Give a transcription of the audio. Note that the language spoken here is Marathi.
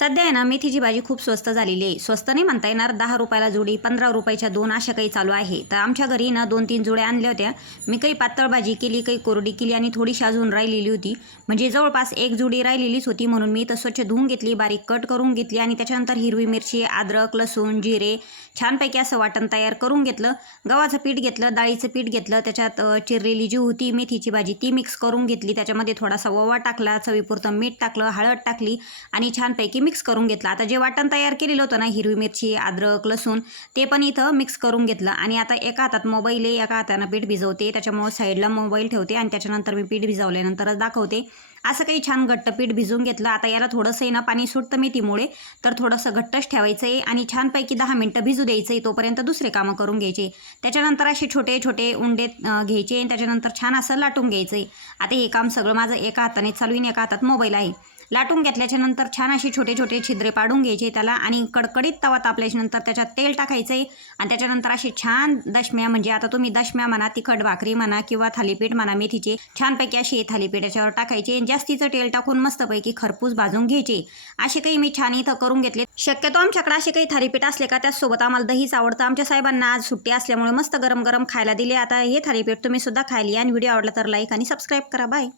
सध्या आहे ना मेथीची भाजी खूप स्वस्त झालेली आहे. स्वस्त नाही म्हणता येणार, 10 रुपयाला जोडी, 15 रुपयाच्या 2 अशा काही चालू आहे. तर आमच्या घरी ना 2-3 जोड्या आणल्या होत्या. मी काही पातळ भाजी केली, काही कोरडी केली आणि थोडीशी अजून राहिलेली होती. म्हणजे जवळपास एक जोडी राहिलेलीच होती, म्हणून मी तर स्वच्छ धुवून घेतली, बारीक कट करून घेतली आणि त्याच्यानंतर हिरवी मिरची, अद्रक, लसूण, जिरे छानपैकी असं वाटण तयार करून घेतलं. गव्हाचं पीठ घेतलं, डाळीचं पीठ घेतलं, त्याच्यात चिरलेली जी होती मेथीची भाजी ती मिक्स करून घेतली. त्याच्यामध्ये थोडासा ओवा टाकला, चवीपुरतं मीठ टाकलं, हळद टाकली आणि छानपैकी मिक्स करून घेतलं. आता जे वाटण तयार केलेलं होतं ना, हिरवी मिरची, अद्रक, लसूण, ते पण इथं मिक्स करून घेतलं. आणि आता एका हातात मोबाईल आहे, एका हातानं पीठ भिजवते, त्याच्यामुळे साईडला मोबाईल ठेवते आणि त्याच्यानंतर मी पीठ भिजवल्यानंतरच दाखवते. असं काही छान घट्ट पीठ भिजवून घेतलं. आता याला थोडंसं आहे ना पाणी सुटतं मेथीमुळे, तर थोडंसं घट्टच ठेवायचं आहे आणि छानपैकी 10 मिनटं भिजू द्यायचं आहे. तोपर्यंत दुसरे कामं करून घ्यायचे. त्याच्यानंतर असे छोटे छोटे उंडे घ्यायचे आणि त्याच्यानंतर छान असं लाटून घ्यायचं आहे. आता हे काम सगळं माझं एका हाताने चालू आहे, एका हातात मोबाईल आहे. लाटून घेतल्याच्या नंतर छान असे छोटे छोटे छिद्रे पाडून घ्यायचे त्याला आणि कडकडीत तवा तापल्याच्या नंतर त्याच्यात तेल टाकायचं आहे आणि त्याच्यानंतर असे छान दशम्या, म्हणजे आता तुम्ही दशम्या म्हणा, तिखट भाकरी म्हणा किंवा थालीपीठ म्हणा, मेथीचे छानपैकी असे थालीपीठ याच्यावर टाकायचे आणि जास्तीचं तेल टाकून मस्तपैकी खरपूस भाजून घ्यायचे. असे काही मी छान इथं करून घेतले. शक्यतो आमच्याकडे असे काही थालीपीठ असले का त्याचसोबत आम्हाला दहीच आवडतं. आमच्या साहेबांना आज सुट्टी असल्यामुळे मस्त गरम गरम खायला दिले. आता हे थालीपीठ तुम्ही सुद्धा खायली आणि व्हिडिओ आवडला तर लाईक आणि सबस्क्राईब करा. बाय.